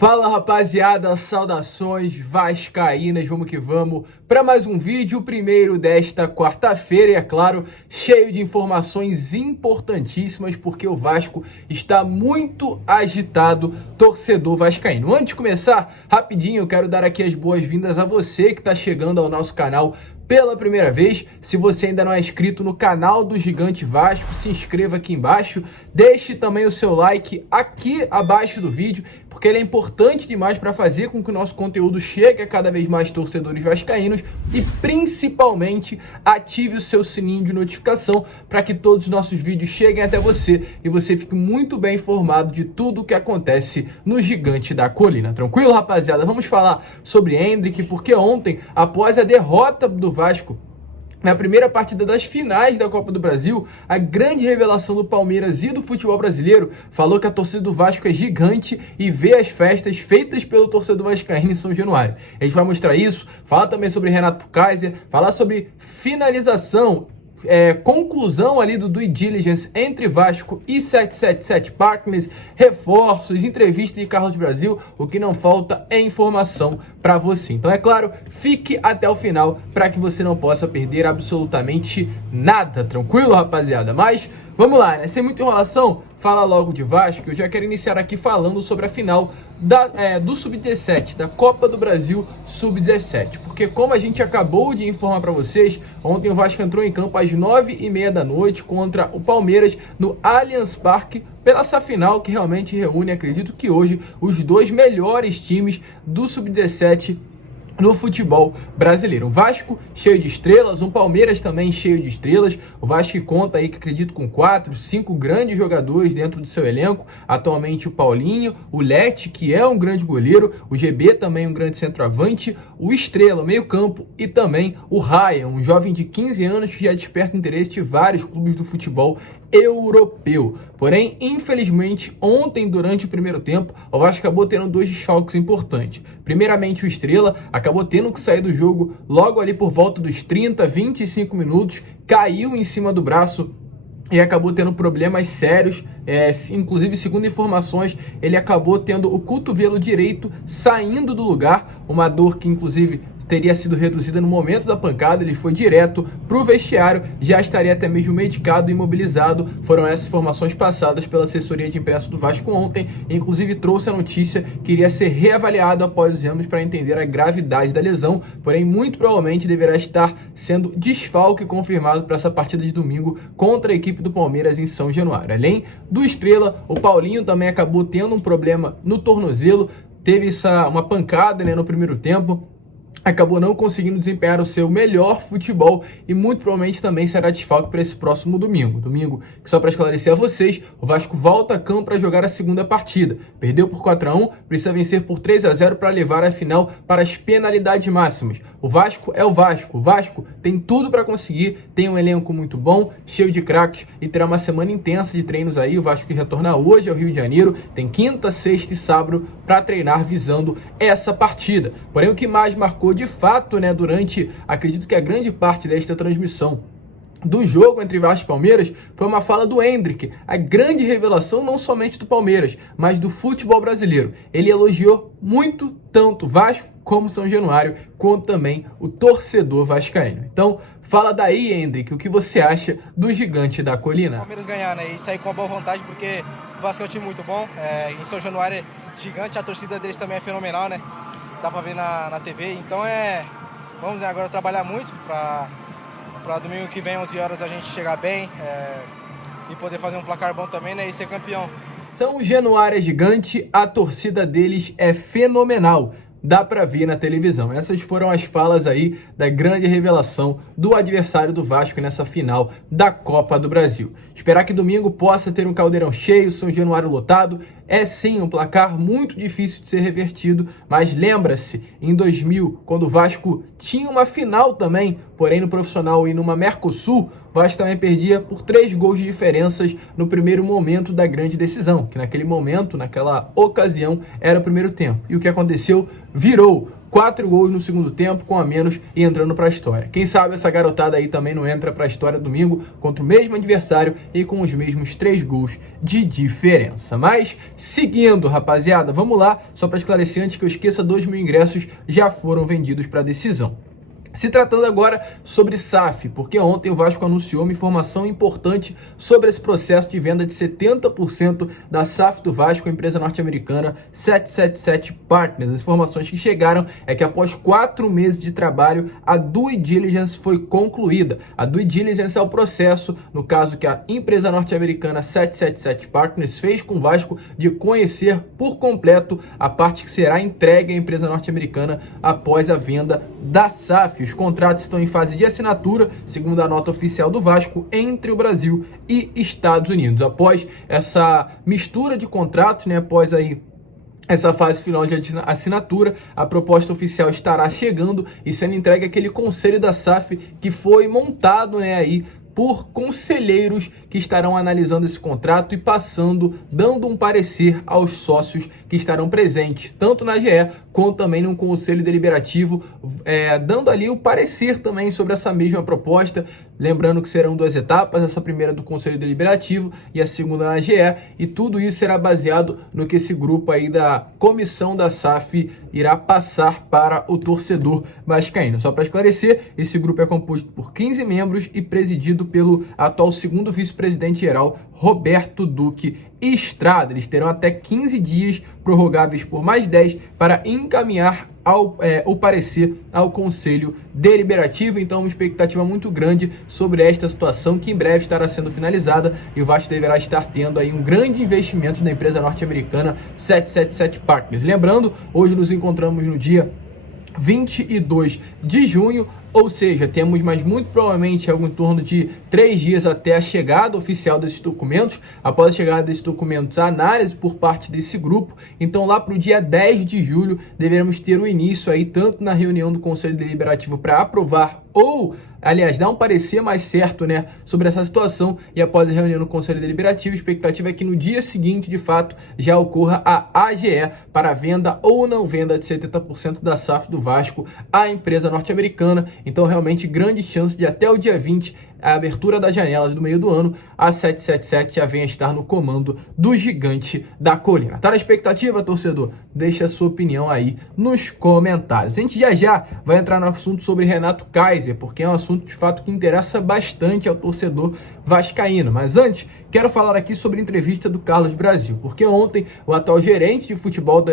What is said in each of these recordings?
Fala rapaziada, saudações vascaínas, vamos que vamos para mais um vídeo, o primeiro desta quarta-feira e é claro, cheio de informações importantíssimas porque o Vasco está muito agitado, torcedor vascaíno. Antes de começar, rapidinho, eu quero dar aqui as boas-vindas a você que está chegando ao nosso canal pela primeira vez. Se você ainda não é inscrito no canal do Gigante Vasco, se inscreva aqui embaixo, deixe também o seu like aqui abaixo do vídeo, porque ele é importante demais para fazer com que o nosso conteúdo chegue a cada vez mais torcedores vascaínos e principalmente ative o seu sininho de notificação para que todos os nossos vídeos cheguem até você e você fique muito bem informado de tudo o que acontece no Gigante da Colina. Tranquilo, rapaziada? Vamos falar sobre Endrick, porque ontem, após a derrota do Vasco na primeira partida das finais da Copa do Brasil, a grande revelação do Palmeiras e do futebol brasileiro falou que a torcida do Vasco é gigante e vê as festas feitas pelo torcedor vascaíno em São Januário. A gente vai mostrar isso, falar também sobre Renato Kaiser, falar sobre finalização, conclusão ali do due diligence entre Vasco e 777 Partners, reforços, entrevista de Carlos Brasil. O que não falta é informação para você. Então, é claro, fique até o final para que você não possa perder absolutamente nada. Tranquilo, rapaziada? Mas vamos lá, né? Sem muita enrolação, fala logo de Vasco. Eu já quero iniciar aqui falando sobre a final do Sub-17, da Copa do Brasil Sub-17. Porque como a gente acabou de informar para vocês, ontem o Vasco entrou em campo às 9h30 da noite contra o Palmeiras no Allianz Parque, pela essa final que realmente reúne, acredito que hoje, os dois melhores times do Sub-17 no futebol brasileiro. Um Vasco cheio de estrelas, um Palmeiras também cheio de estrelas. O Vasco conta aí, que acredito, com 4, 5 grandes jogadores dentro do seu elenco. Atualmente o Paulinho, o Lete, que é um grande goleiro, o GB também um grande centroavante, o Estrela, meio campo, e também o Ryan, um jovem de 15 anos que já desperta interesse de vários clubes do futebol europeu. Porém, infelizmente, ontem, durante o primeiro tempo, o Vasco acabou tendo dois desfalques importantes. Primeiramente, o Estrela acabou tendo que sair do jogo logo ali por volta dos 30, 25 minutos, caiu em cima do braço e acabou tendo problemas sérios. Inclusive, segundo informações, ele acabou tendo o cotovelo direito saindo do lugar, uma dor que inclusive teria sido reduzida no momento da pancada. Ele foi direto para o vestiário, já estaria até mesmo medicado e imobilizado. Foram essas informações passadas pela assessoria de imprensa do Vasco ontem, inclusive trouxe a notícia que iria ser reavaliado após os exames para entender a gravidade da lesão, porém muito provavelmente deverá estar sendo desfalque confirmado para essa partida de domingo contra a equipe do Palmeiras em São Januário. Além do Estrela, o Paulinho também acabou tendo um problema no tornozelo, teve uma pancada, no primeiro tempo, acabou não conseguindo desempenhar o seu melhor futebol e muito provavelmente também será desfalque para esse próximo domingo. Domingo, que só para esclarecer a vocês, o Vasco volta a campo para jogar a segunda partida. Perdeu por 4-1, precisa vencer por 3-0 para levar a final para as penalidades máximas. O Vasco é o Vasco. O Vasco tem tudo para conseguir, tem um elenco muito bom, cheio de craques e terá uma semana intensa de treinos aí. O Vasco que retorna hoje ao Rio de Janeiro, tem quinta, sexta e sábado para treinar visando essa partida. Porém, o que mais marcou de fato, durante, acredito que a grande parte desta transmissão do jogo entre Vasco e Palmeiras, foi uma fala do Endrick, a grande revelação não somente do Palmeiras, mas do futebol brasileiro. Ele elogiou muito tanto Vasco como São Januário, quanto também o torcedor vascaíno. Então, fala daí, Endrick, o que você acha do Gigante da Colina? O Palmeiras ganhar, e sair com uma boa vontade, porque o Vasco é um time muito bom, em São Januário é gigante, a torcida deles também é fenomenal, dá pra ver na TV, então vamos agora trabalhar muito para domingo que vem, 11 horas, a gente chegar bem e poder fazer um placar bom também, e ser campeão. São Januário é gigante, a torcida deles é fenomenal. Dá pra ver na televisão. Essas foram as falas aí da grande revelação do adversário do Vasco nessa final da Copa do Brasil. Esperar que domingo possa ter um caldeirão cheio, São Januário lotado. É sim um placar muito difícil de ser revertido, mas lembra-se, em 2000, quando o Vasco tinha uma final também, porém no profissional e numa Mercosul, o Vasco também perdia por 3 gols de diferenças no primeiro momento da grande decisão, que naquele momento, naquela ocasião, era o primeiro tempo. E o que aconteceu? Virou. 4 gols no segundo tempo, com a menos e entrando para a história. Quem sabe essa garotada aí também não entra para a história domingo contra o mesmo adversário e com os mesmos 3 gols de diferença. Mas, seguindo, rapaziada, vamos lá, só para esclarecer antes que eu esqueça, 2.000 ingressos já foram vendidos para a decisão. Se tratando agora sobre SAF, porque ontem o Vasco anunciou uma informação importante sobre esse processo de venda de 70% da SAF do Vasco, a empresa norte-americana 777 Partners. As informações que chegaram é que após 4 meses de trabalho, a due diligence foi concluída. A due diligence é o processo, no caso que a empresa norte-americana 777 Partners fez com o Vasco, de conhecer por completo a parte que será entregue à empresa norte-americana após a venda da SAF. Os contratos estão em fase de assinatura, segundo a nota oficial do Vasco, entre o Brasil e Estados Unidos. Após essa mistura de contratos, após aí essa fase final de assinatura, a proposta oficial estará chegando e sendo entregue àquele conselho da SAF que foi montado aí por conselheiros que estarão analisando esse contrato e dando um parecer aos sócios que estarão presentes, tanto na GE quanto também no Conselho Deliberativo, dando ali o parecer também sobre essa mesma proposta. Lembrando que serão 2 etapas, essa primeira do Conselho Deliberativo e a segunda na GE, e tudo isso será baseado no que esse grupo aí da comissão da SAF irá passar para o torcedor vascaíno. Só para esclarecer, esse grupo é composto por 15 membros e presidido pelo atual segundo vice-presidente geral, Roberto Duque Estrada. Eles terão até 15 dias, prorrogáveis por mais 10, para encaminhar o parecer ao Conselho Deliberativo. Então, uma expectativa muito grande sobre esta situação, que em breve estará sendo finalizada, e o Vasco deverá estar tendo aí um grande investimento da empresa norte-americana 777 Partners. Lembrando, hoje nos encontramos no dia 22 de junho, ou seja, temos mais muito provavelmente algo em torno de 3 dias até a chegada oficial desses documentos. Após a chegada desses documentos, a análise por parte desse grupo. Então, lá para o dia 10 de julho, deveremos ter o início aí, tanto na reunião do Conselho Deliberativo para aprovar ou, aliás, dar um parecer mais certo sobre essa situação, e após a reunião no Conselho Deliberativo, a expectativa é que no dia seguinte, de fato, já ocorra a AGE para a venda ou não venda de 70% da SAF do Vasco à empresa norte-americana. Então, realmente, grande chance de até o dia 20, a abertura das janelas do meio do ano, a 777 já venha estar no comando do gigante da colina. Tá na expectativa, torcedor? Deixa a sua opinião aí nos comentários. A gente já vai entrar no assunto sobre Renato Kaiser, porque é um assunto de fato que interessa bastante ao torcedor vascaíno. Mas antes, quero falar aqui sobre a entrevista do Carlos Brasil, porque ontem o atual gerente de futebol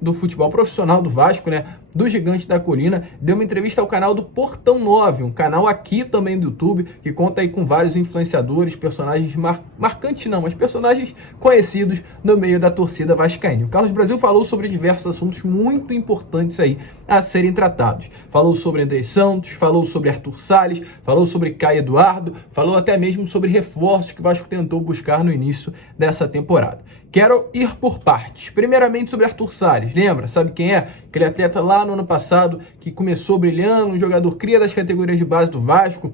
do futebol profissional do Vasco, do Gigante da Colina, deu uma entrevista ao canal do Portão 9, um canal aqui também do YouTube, que conta aí com vários influenciadores, personagens marcantes não, mas personagens conhecidos no meio da torcida vascaína. O Carlos Brasil falou sobre diversos assuntos muito importantes aí a serem tratados. Falou sobre André Santos, falou sobre Arthur Salles, falou sobre Caio Eduardo, falou até mesmo sobre reforços que o Vasco tentou buscar no início dessa temporada. Quero ir por partes. Primeiramente sobre Arthur Salles. Lembra? Sabe quem é? Aquele atleta lá no ano passado que começou brilhando, um jogador cria das categorias de base do Vasco.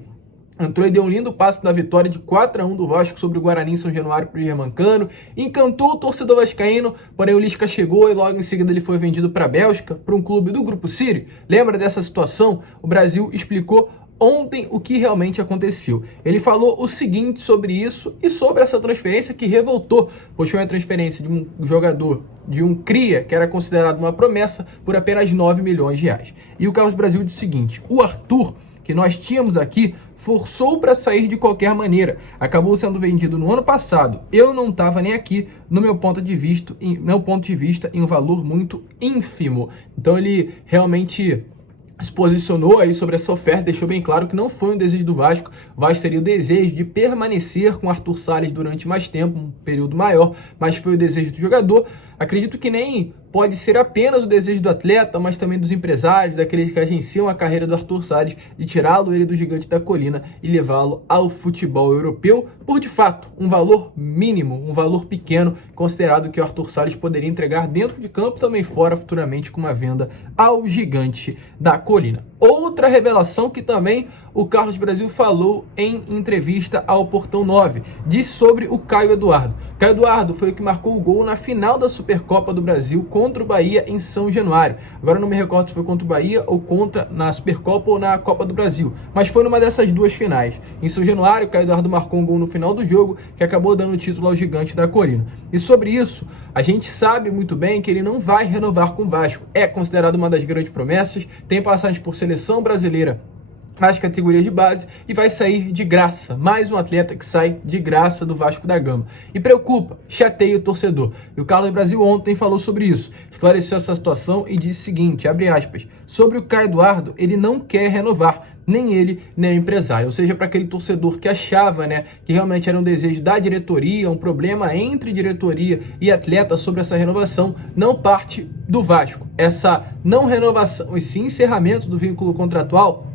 Entrou e deu um lindo passe na vitória de 4-1 do Vasco sobre o Guarani em São Januário para o Germancano. Encantou o torcedor vascaíno, porém o Lisca chegou e logo em seguida ele foi vendido para a Bélgica, para um clube do Grupo Sírio. Lembra dessa situação? O Brasil explicou ontem o que realmente aconteceu. Ele falou o seguinte sobre isso e sobre essa transferência que revoltou, pois foi uma transferência de um jogador, de um cria, que era considerado uma promessa, por apenas 9 milhões de reais. E o Carlos Brasil disse o seguinte: o Arthur, que nós tínhamos aqui, forçou para sair de qualquer maneira. Acabou sendo vendido no ano passado. Eu não estava nem aqui, no meu ponto de vista, em um valor muito ínfimo. Então ele realmente se posicionou aí sobre essa oferta, deixou bem claro que não foi um desejo do Vasco. O Vasco teria o desejo de permanecer com Arthur Salles durante mais tempo, um período maior, mas foi o desejo do jogador. Acredito que nem pode ser apenas o desejo do atleta, mas também dos empresários, daqueles que agenciam a carreira do Arthur Salles, de tirá-lo ele do Gigante da Colina e levá-lo ao futebol europeu por, de fato, um valor mínimo, um valor pequeno, considerado que o Arthur Salles poderia entregar dentro de campo, também fora, futuramente, com uma venda ao Gigante da Colina. Outra revelação que também o Carlos Brasil falou em entrevista ao Portão 9, disse sobre o Caio Eduardo. Caio Eduardo foi o que marcou o gol na final da Supercopa do Brasil contra contra o Bahia em São Januário. Agora não me recordo se foi contra o Bahia ou contra na Supercopa ou na Copa do Brasil, mas foi numa dessas duas finais. Em São Januário, o Caio Eduardo marcou um gol no final do jogo que acabou dando o título ao Gigante da Colina. E sobre isso, a gente sabe muito bem que ele não vai renovar com o Vasco. É considerado uma das grandes promessas, tem passagem por seleção brasileira nas categorias de base e vai sair de graça. Mais um atleta que sai de graça do Vasco da Gama. E preocupa, chateia o torcedor. E o Carlos Brasil ontem falou sobre isso, esclareceu essa situação e disse o seguinte, abre aspas, sobre o Caio Eduardo, ele não quer renovar, nem ele, nem o empresário. Ou seja, para aquele torcedor que achava, que realmente era um desejo da diretoria, um problema entre diretoria e atleta sobre essa renovação, não parte do Vasco. Essa não renovação, esse encerramento do vínculo contratual,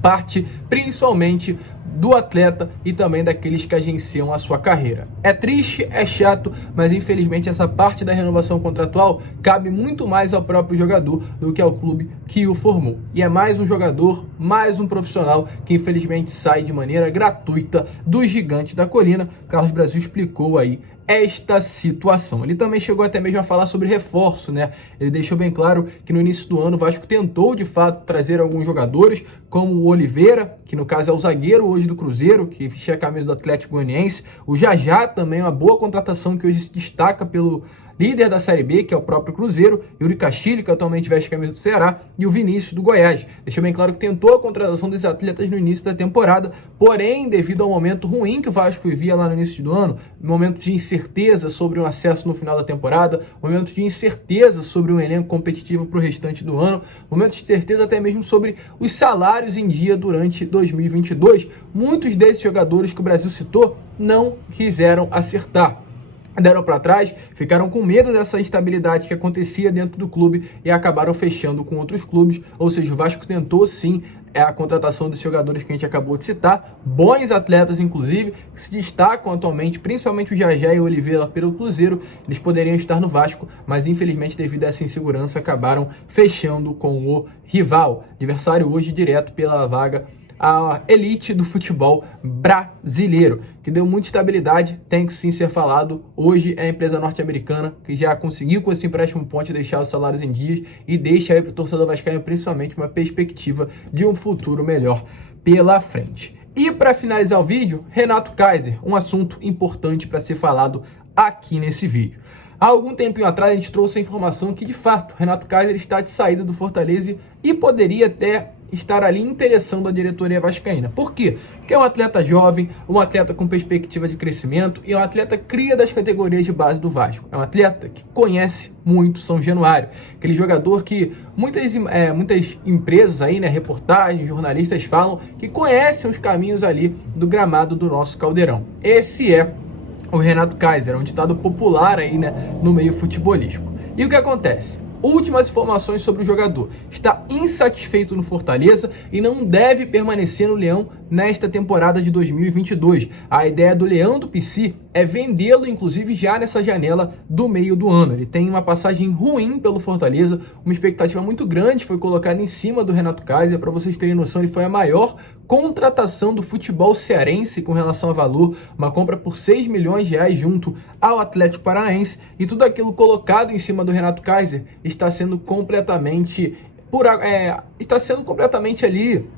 parte principalmente do atleta e também daqueles que agenciam a sua carreira. É triste, é chato, mas infelizmente essa parte da renovação contratual cabe muito mais ao próprio jogador do que ao clube que o formou. E é mais um jogador, mais um profissional que infelizmente sai de maneira gratuita do Gigante da Colina. Carlos Brasil explicou aí esta situação. Ele também chegou até mesmo a falar sobre reforço, Ele deixou bem claro que no início do ano o Vasco tentou de fato trazer alguns jogadores, como o Oliveira, que no caso é o zagueiro hoje do Cruzeiro, que vestia a camisa do Atlético Goianiense, o Jajá também, uma boa contratação que hoje se destaca pelo líder da Série B, que é o próprio Cruzeiro, Yuri Castilho, que atualmente veste a camisa do Ceará, e o Vinícius do Goiás. Deixou bem claro que tentou a contratação desses atletas no início da temporada, porém, devido ao momento ruim que o Vasco vivia lá no início do ano, momento de incerteza sobre o acesso no final da temporada, momento de incerteza sobre um elenco competitivo para o restante do ano, momento de certeza até mesmo sobre os salários em dia durante 2022, muitos desses jogadores que o Brasil citou não quiseram acertar. Deram para trás, ficaram com medo dessa instabilidade que acontecia dentro do clube e acabaram fechando com outros clubes, ou seja, o Vasco tentou sim a contratação desses jogadores que a gente acabou de citar, bons atletas inclusive, que se destacam atualmente, principalmente o Jajá e o Oliveira pelo Cruzeiro, eles poderiam estar no Vasco, mas infelizmente devido a essa insegurança acabaram fechando com o rival, adversário hoje direto pela vaga a elite do futebol brasileiro, que deu muita estabilidade, tem que sim ser falado. Hoje é a empresa norte-americana que já conseguiu com esse empréstimo ponte deixar os salários em dias e deixa aí para o torcedor vascaíno principalmente uma perspectiva de um futuro melhor pela frente. E para finalizar o vídeo, Renato Kaiser, um assunto importante para ser falado aqui nesse vídeo. Há algum tempinho atrás a gente trouxe a informação que de fato Renato Kaiser está de saída do Fortaleza e poderia até estar ali interessando a diretoria vascaína. Por quê? Porque é um atleta jovem, um atleta com perspectiva de crescimento e é um atleta cria das categorias de base do Vasco. É um atleta que conhece muito São Januário. Aquele jogador que muitas empresas aí, reportagens, jornalistas falam que conhecem os caminhos ali do gramado do nosso Caldeirão. Esse é o Renato Kaiser, um ditado popular aí, no meio futebolístico. E o que acontece? Últimas informações sobre o jogador. Está insatisfeito no Fortaleza e não deve permanecer no Leão nesta temporada de 2022. A ideia do Leão do PC é vendê-lo, inclusive, já nessa janela do meio do ano. Ele tem uma passagem ruim pelo Fortaleza, uma expectativa muito grande foi colocada em cima do Renato Kaiser. Para vocês terem noção, ele foi a maior contratação do futebol cearense com relação a valor, uma compra por 6 milhões de reais junto ao Atlético Paranaense, e tudo aquilo colocado em cima do Renato Kaiser está sendo completamente ali,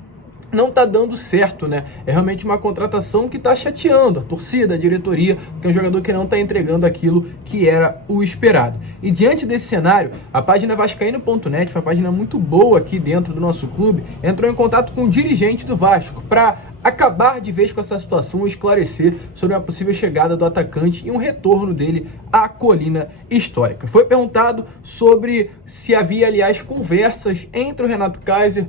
não está dando certo, É realmente uma contratação que está chateando a torcida, a diretoria, porque é um jogador que não está entregando aquilo que era o esperado. E diante desse cenário, a página vascaíno.net, uma página muito boa aqui dentro do nosso clube, entrou em contato com o dirigente do Vasco para acabar de vez com essa situação e esclarecer sobre a possível chegada do atacante e um retorno dele à Colina Histórica. Foi perguntado sobre se havia, aliás, conversas entre o Renato Kaiser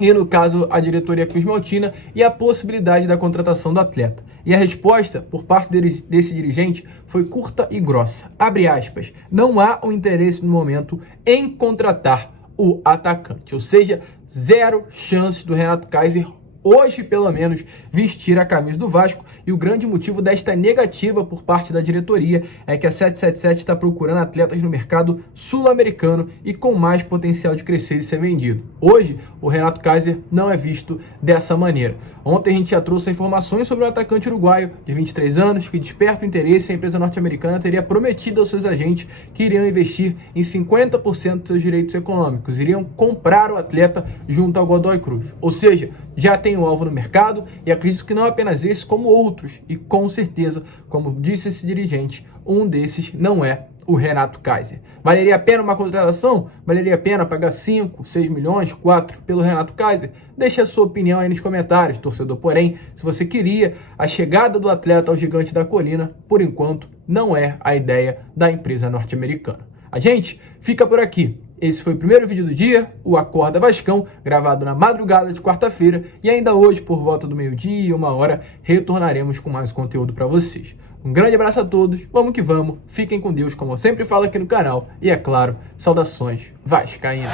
e, no caso, a diretoria Cruz Maltina e a possibilidade da contratação do atleta. E a resposta, por parte desse dirigente, foi curta e grossa. Abre aspas, não há um interesse no momento em contratar o atacante. Ou seja, zero chance do Renato Kaiser hoje pelo menos, vestir a camisa do Vasco, e o grande motivo desta negativa por parte da diretoria é que a 777 está procurando atletas no mercado sul-americano e com mais potencial de crescer e ser vendido. Hoje, o Renato Kaiser não é visto dessa maneira. Ontem a gente já trouxe informações sobre o atacante uruguaio de 23 anos que desperta o interesse. A empresa norte-americana teria prometido aos seus agentes que iriam investir em 50% dos seus direitos econômicos, iriam comprar o atleta junto ao Godoy Cruz. Ou seja, já tem o alvo no mercado, e acredito que não apenas esse, como outros, e com certeza, como disse esse dirigente, um desses não é o Renato Kaiser. Valeria a pena uma contratação? Valeria a pena pagar 5, 6 milhões, 4 pelo Renato Kaiser? Deixe a sua opinião aí nos comentários, torcedor. Porém, se você queria a chegada do atleta ao Gigante da Colina, por enquanto não é a ideia da empresa norte-americana. A gente fica por aqui. Esse foi o primeiro vídeo do dia, o Acorda Vascão, gravado na madrugada de quarta-feira, e ainda hoje, por volta do meio-dia e 1h, retornaremos com mais conteúdo para vocês. Um grande abraço a todos, vamos que vamos, fiquem com Deus, como eu sempre falo aqui no canal, e é claro, saudações vascaínas.